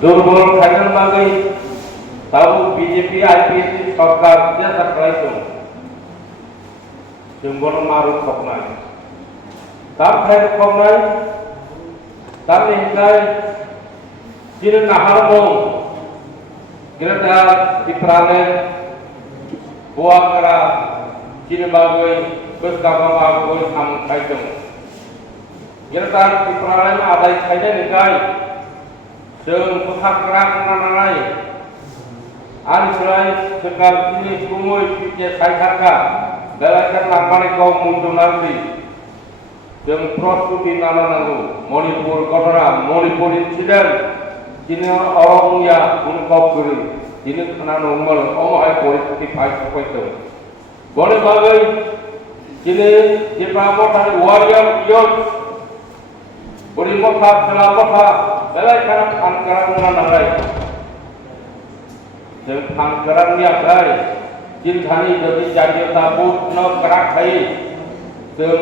দুর্বল খাইনার বাগে তাও বিজেপি আইপিএসি সরকার যেটা খাইতো जों मारू खबनाय तार खाय खबनाय तार निकाय जिन नाहारमो गिरदा दिप्राने बुआकरा जिन बागै बसकाबा बागै थाम खायदों गिरदा दिप्राने आदाय खायनाय निकाय जों फोथारग्रा नानाय आनिफ्राय सरकार जिनि गुमै पिके सायथारखा Belajar lapangan kaum muncul nanti, dengan prostitusi nanaku, Manipur Kotara, Manipur insiden, ini orang yang ungkap diri, ini kena nomor, orang politik baik itu. Boleh bagai, ini di pelabuhan warrior youth, boleh kota selamat, belajar angkaran nanai, dengan angkaran yang baik. Jinthani jadi jadi tabu no kerak hai sem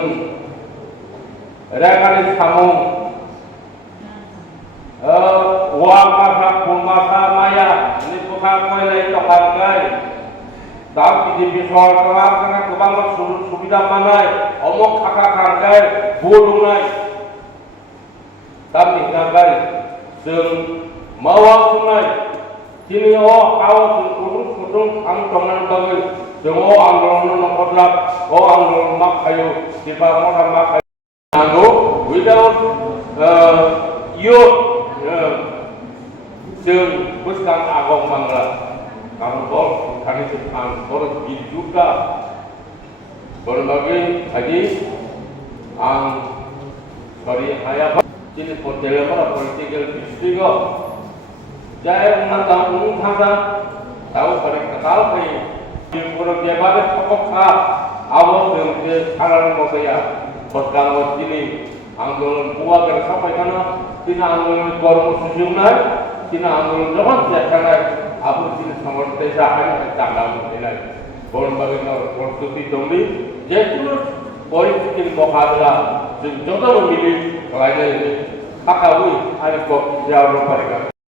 regali samung uang masa pemasa maya ini bukan mulai tokangai tapi di bisor kerak karena kebangun sudah manai omong kakak kangai bulungai tapi kangai sem mawang sungai Kini awak kudung ang tongan bagai, semua anggur nokodlap, anggur mak kayu, kita mau mak kayu. Anggur, without youth, sem bukan agong mangla. Kamu bol, kami sedang bol juga. Berbagai haji, sorry, ayah, ini potensial political festival. Jaya menantang umumnya tahu mereka tahu ni jumlah jabatan pokoknya awal dari kalangan manusia berkala ini anggaran buah kerja sampai kana tina anggaran korun sejumlah tina anggaran zaman kerana abu tina samar desa hanya tanggal ini korun bagi orang konstitusi dombi jadi politik mukadala jodoh memilih kelainnya ini akawi ada kok jauh mereka